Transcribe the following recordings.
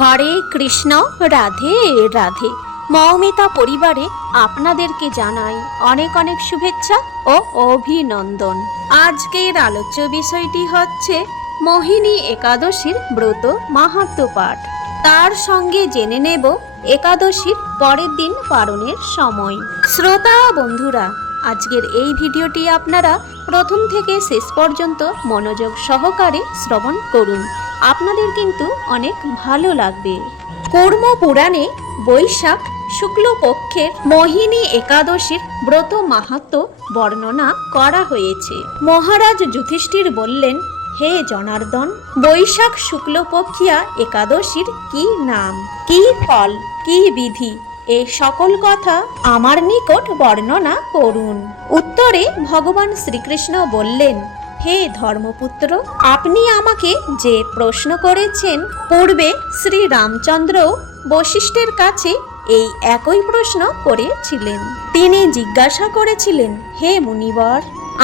হরে কৃষ্ণ, রাধে রাধে। মৌমিতা পরিবারে আপনাদেরকে জানাই অনেক অনেক শুভেচ্ছা ও অভিনন্দন। আজকের আলোচ্য বিষয়টি হচ্ছে মোহিনী একাদশীর ব্রত মাহাত্ম্য পাঠ। তার সঙ্গে জেনে নেব একাদশীর পরের দিন পালনের সময়। শ্রোতা বন্ধুরা, আজকের এই ভিডিওটি আপনারা প্রথম থেকে শেষ পর্যন্ত মনোযোগ সহকারে শ্রবণ করুন, আপনাদের কিন্তু অনেক ভালো লাগবে। কর্ম পুরাণে বৈশাখ শুক্লপক্ষের মোহিনী একাদশীর ব্রত মাহাত্ম্য বর্ণনা করা হয়েছে। মহারাজ যুধিষ্ঠির বললেন, হে জনার্দন, বৈশাখ শুক্লপক্ষিয়া একাদশীর কি নাম, কি ফল, কি বিধি, এই সকল কথা আমার নিকট বর্ণনা করুন। উত্তরে ভগবান শ্রীকৃষ্ণ বললেন, হে ধর্মপুত্র, আপনি আমাকে যে প্রশ্ন করেছেন, পূর্বে শ্রী রামচন্দ্র বশিষ্ঠের কাছে এই একই প্রশ্ন করেছিলেন। তিনি জিজ্ঞাসা করেছিলেন, হে মুনিবর,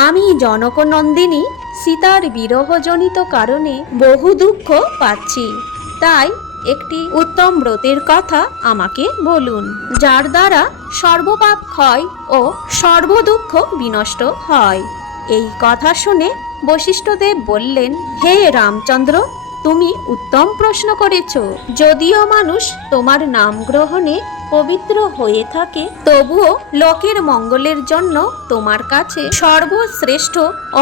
আমি জনকনন্দিনী সীতার বিরহজনিত কারণে বহু দুঃখ পাচ্ছি, তাই একটি উত্তম ব্রতের কথা আমাকে বলুন, যার দ্বারা সর্বপাপ ক্ষয় ও সর্বদুঃখ বিনষ্ট হয়। এই কথা শুনে বশিষ্ঠদেব বললেন, হে রামচন্দ্র, তুমি উত্তম প্রশ্ন করেছ। যদিও মানুষ তোমার নাম গ্রহণে পবিত্র হয়ে থাকে, তবুও লোকের মঙ্গলের জন্য তোমার কাছে সর্বশ্রেষ্ঠ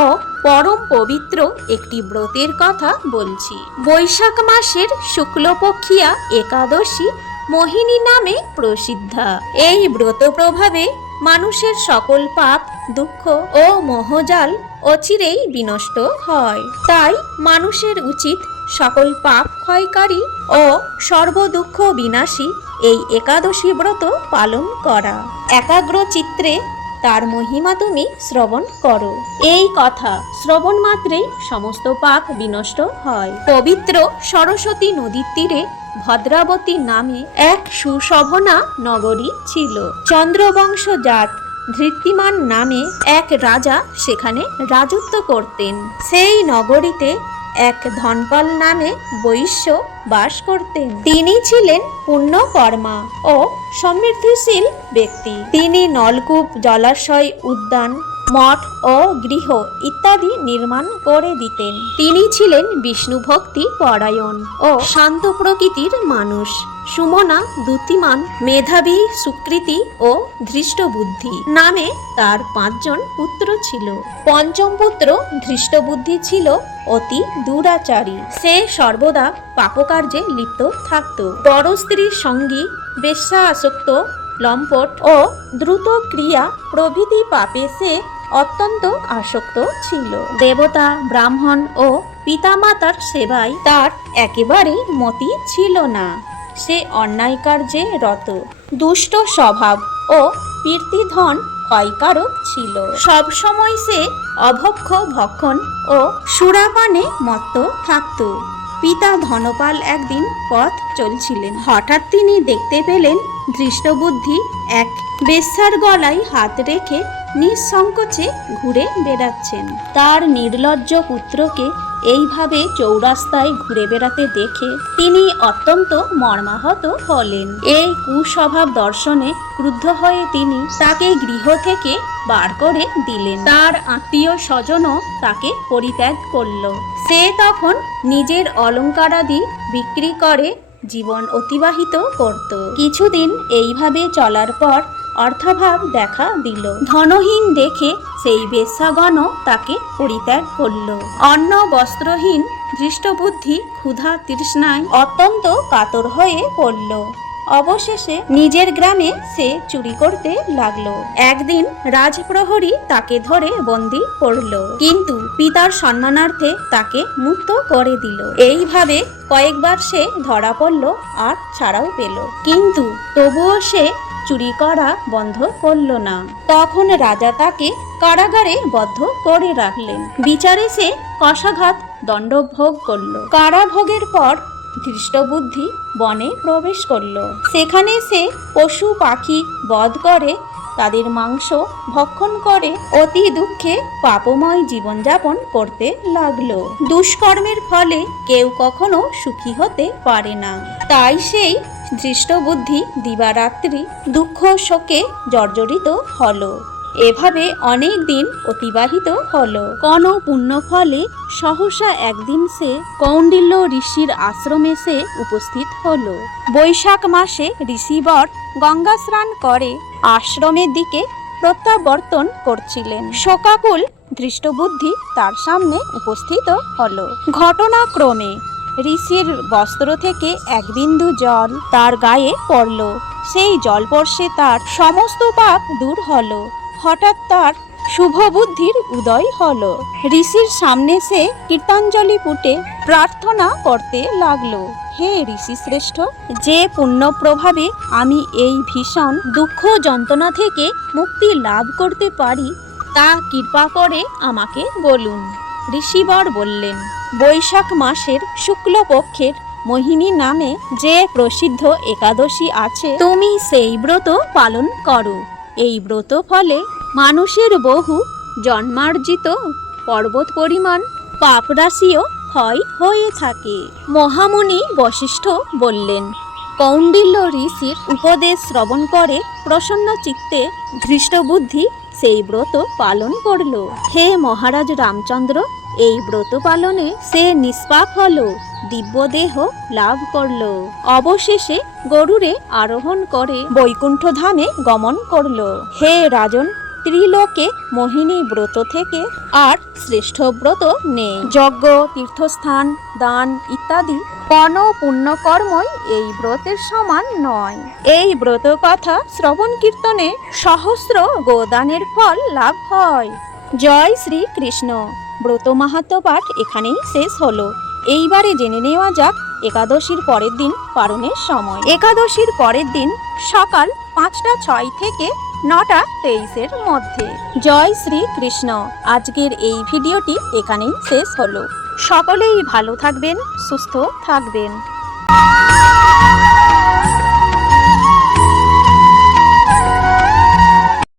ও পরম পবিত্র একটি ব্রতের কথা বলছি। বৈশাখ মাসের শুক্লপক্ষিয়া একাদশী মোহিনী নামে প্রসিদ্ধা। এই ব্রত প্রভাবে মানুষের সকল পাপ, দুঃখ ও মোহজাল অচিরেই বিনষ্ট হয়। তাই মানুষের উচিত সকল পাপ ক্ষয়কারী ও সর্বদুঃখ বিনাশী এই একাদশী ব্রত পালন করা। একাগ্র চিত্রে তার মহিমা তুমি শ্রবণ করো। এই কথা শ্রবণ মাত্রেই সমস্ত পাপ বিনষ্ট হয়। পবিত্র সরস্বতী নদীর তীরে ভদ্রাবতী নামে এক সুশোভনা নগরী ছিল। চন্দ্রবংশ জাত ধৃতিমান নামে এক রাজা সেখানে রাজত্ব করতেন। সেই নগরীতে এক ধনপাল নামে বৈশ্য বাস করতেন। তিনি ছিলেন পুণ্যকর্মা ও সমৃদ্ধিশীল ব্যক্তি। তিনি নলকূপ, জলাশয়, উদ্যান, মঠ ও গৃহ ইত্যাদি নির্মাণ করে দিতেন। তিনি ছিলেন বিষ্ণু ভক্তি পরায়ণ ও শান্ত প্রকৃতির মানুষ। সুমনা, দ্যুতিমান, মেধাবী, সুকৃতি ও ধৃষ্টবুদ্ধি নামে তার 5 জন পুত্র ছিল। পঞ্চম পুত্র ধৃষ্টবুদ্ধি ছিল অতি দুরাচারী। সে সর্বদা পাপকার্যে লিপ্ত থাকত। বড় স্ত্রীর সঙ্গী, বেশ্যা আসক্ত, লম্পট ও দ্রুত ক্রিয়া প্রভৃতি পাপে সে অত্যন্ত আসক্ত ছিল। দেবতা, ব্রাহ্মণ ও পিতামাতার সেবায় তার একেবারেই মতি ছিল না। সে অন্যায় কার্যে রত, দুষ্ট স্বভাব ও কীর্তিধন ক্ষয়কারক ছিল। সব সময় সে অভক্ষ ভক্ষণ ও সুরাপানে মত্ত থাকত। পিতা ধনপাল একদিন পথ চলছিলেন। হঠাৎ তিনি দেখতে পেলেন ধৃষ্টবুদ্ধি এক বেশ্যার গলায় হাত রেখে নিঃসংকোচে ঘুরে বেড়াচ্ছেন। তার নির্লজ্জ পুত্রকে এইভাবে চৌরাস্তায় ঘুরে বেড়াতে দেখে তিনি অত্যন্ত মর্মাহত হলেন। এই কুস্বভাব দর্শনে ক্রুদ্ধ হয়ে তিনি তাকে গৃহ থেকে বার করে দিলেন। তার আত্মীয় স্বজনও তাকে পরিত্যাগ করল। সে তখন নিজের অলঙ্কারাদি বিক্রি করে জীবন অতিবাহিত করত। কিছুদিন এইভাবে চলার পর অর্থাভাব দেখা দিল। ধনহীন দেখে সেই বেশ্যাগণও তাকে পরিত্যাগ করল। অন্ন বস্ত্রহীন ধৃষ্টবুদ্ধি ক্ষুধা তৃষ্ণায় অত্যন্ত কাতর হয়ে পড়ল। অবশেষে নিজের গ্রামে সে চুরি করতে লাগলো। একদিন রাজপ্রহরী তাকে ধরে বন্দী করল, কিন্তু পিতার সম্মানার্থে তাকে মুক্ত করে দিল। এইভাবে কয়েকবার সে ধরা পড়ল আর ছাড়াও পেল, কিন্তু তবুও সে চুরি করা বন্ধ করল না। তখন রাজা তাকে কারাগারে বদ্ধ করে রাখলেন। বিচারে সে কষাঘাত দণ্ড ভোগ করল। কারাভোগের পর ধৃষ্টবুদ্ধি বনে প্রবেশ করল। সেখানে সে পশু পাখি বধ করে তাদের মাংস ভক্ষণ করে অতি দুঃখে পাপময় জীবনযাপন করতে লাগলো। দুষ্কর্মের ফলে কেউ কখনো সুখী হতে পারে না। তাই সেই দৃষ্টবুদ্ধি দিবারাত্রি দুঃখ শোকে জর্জরিত হলো। এভাবে অনেক দিন অতিবাহিত হলো। কোন পুণ্য ফলে সহসা একদিন সে কৌণ্ডিল্য ঋষির আশ্রমে সে উপস্থিত হলো। বৈশাখ মাসে ঋষিবর গঙ্গা স্নান করে আশ্রমের দিকে প্রত্যাবর্তন করছিলেন। শোকাকুল দৃষ্টবুদ্ধি তার সামনে উপস্থিত হলো। ঘটনাক্রমে ঋষির বস্ত্র থেকে এক বিন্দু জল তার গায়ে পড়ল। সেই জলস্পর্শে তার সমস্ত পাপ দূর হলো। হঠাৎ তার শুভ বুদ্ধির উদয় হলো। ঋষির সামনে সে কীর্তাঞ্জলি পুটে প্রার্থনা করতে লাগলো, হে ঋষি শ্রেষ্ঠ, যে পুণ্য প্রভাবে আমি এই ভীষণ দুঃখ যন্ত্রণা থেকে মুক্তি লাভ করতে পারি তা কৃপা করে আমাকে বলুন। ঋষিবর বললেন, বৈশাখ মাসের শুক্লপক্ষের মোহিনী নামে যে প্রসিদ্ধ একাদশী আছে তুমি সেই ব্রত পালন করো। এই ব্রত ফলে মানুষের বহু জন্মার্জিত পর্বত পরিমাণ পাপরাশিও ক্ষয় হয়ে থাকে। মহামুনি বশিষ্ঠ বললেন, কৌণ্ডিল্য ঋষির উপদেশ শ্রবণ করে প্রসন্ন চিত্তে ধৃষ্টবুদ্ধি সেই ব্রত পালন করল। হে মহারাজ রামচন্দ্র, এই ব্রত পালনে সে নিষ্পাপ হলো, দিব্যদেহ লাভ করল। অবশেষে গরুরে আরোহণ করে বৈকুণ্ঠ ধামে গমন করল। হে রাজন, ত্রিলোকে মোহিনী ব্রত থেকে আর শ্রেষ্ঠ ব্রত নেই। যজ্ঞ, তীর্থস্থান, দান ইত্যাদি কোনো পুণ্যকর্মই এই ব্রতের সমান নয়। এই ব্রত কথা শ্রবণ কীর্তনে সহস্র গোদানের ফল লাভ হয়। জয় শ্রী কৃষ্ণ। ব্রত মাহাত্ম্য পাঠ এখানেই শেষ হলো। এইবারে জেনে নেওয়া যাক একাদশীর পরের দিন পালনের সময়। একাদশীর পরের দিন সকাল 5টা 6 থেকে 9টা 23-এর মধ্যে। জয় শ্রী কৃষ্ণ। আজকের এই ভিডিওটি এখানেই শেষ হলো। সকলেই ভালো থাকবেন, সুস্থ থাকবেন।